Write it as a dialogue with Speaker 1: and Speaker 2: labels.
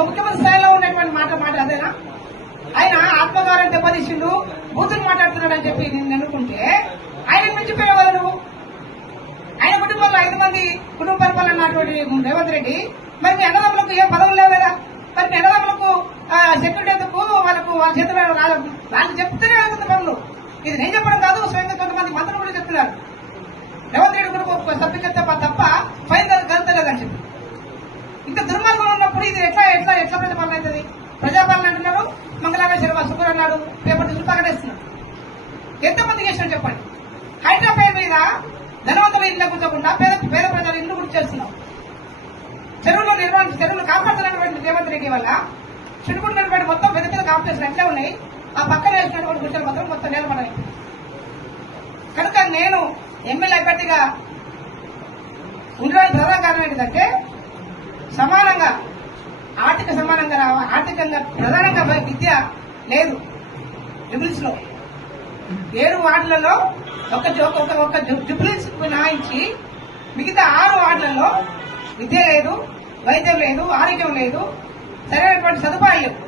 Speaker 1: ఒక ముఖ్యమంత్రి స్థాయిలో ఉన్నటువంటి మాట మాట అదేనా? ఆయన ఆత్మగౌరవం దెబ్బతీసిండు బూతులు మాట్లాడుతున్నాడు అని చెప్పి నేను అనుకుంటే ఆయన మించిపోయేవాళ్ళు వాళ్ళు ఆయన కుటుంబంలో ఐదు మంది కుటుంబ పరిపాలన అన్నటువంటి రేవంత్ రెడ్డి మరి మీ అన్నదమ్ములకు ఏ పదవులు లేవు కదా? మరి మీ అన్నదమ్ములకు సెక్యూరిటీ ఎందుకు? వాళ్ళకు వాళ్ళ చేతిలో రాదు వాళ్ళు చెప్తేనే అవుతుంది పనులు ఇది నేను చెప్పడం కాదు స్వయంగా కొంతమంది మంత్రులు కూడా చెప్తున్నారు. రేవంత్ రెడ్డి కూడా ఎంతమంది చెప్పండి. హైడ్రా పేరు మీద ధనవంతుల ఇంట్లో కూర్చోకుండా పేద పేద ప్రజల ఇల్లు గుర్తు చేస్తున్నాం. చెరువులు నిర్మాణం చెరువులు కాపాడుతున్నటువంటి రేవంత్ రెడ్డి వల్ల చుట్టుకుంటున్నటువంటి మొత్తం పెద్ద పెద్ద కాంప్లెక్స్ ఎట్లా ఉన్నాయి. ఆ పక్కన వేసినటువంటి గుర్తులు మాత్రం మొత్తం నిలబడాలి కనుక నేను ఎమ్మెల్యే అభ్యర్థిగా ఉండడానికి ప్రధాన కారణం ఏంటంటే సమానంగా ఆర్థిక సమానంగా ఆర్థికంగా ప్రధానంగా విద్య లేదు. లిబిల్స్లో. ఏడు వార్డులలో ఒక ఒక ఒక డిఫరెన్స్ మినహాయించి మిగతా ఆరు వార్డులలో విద్య లేదు వైద్యం లేదు ఆరోగ్యం లేదు సరైనటువంటి సదుపాయం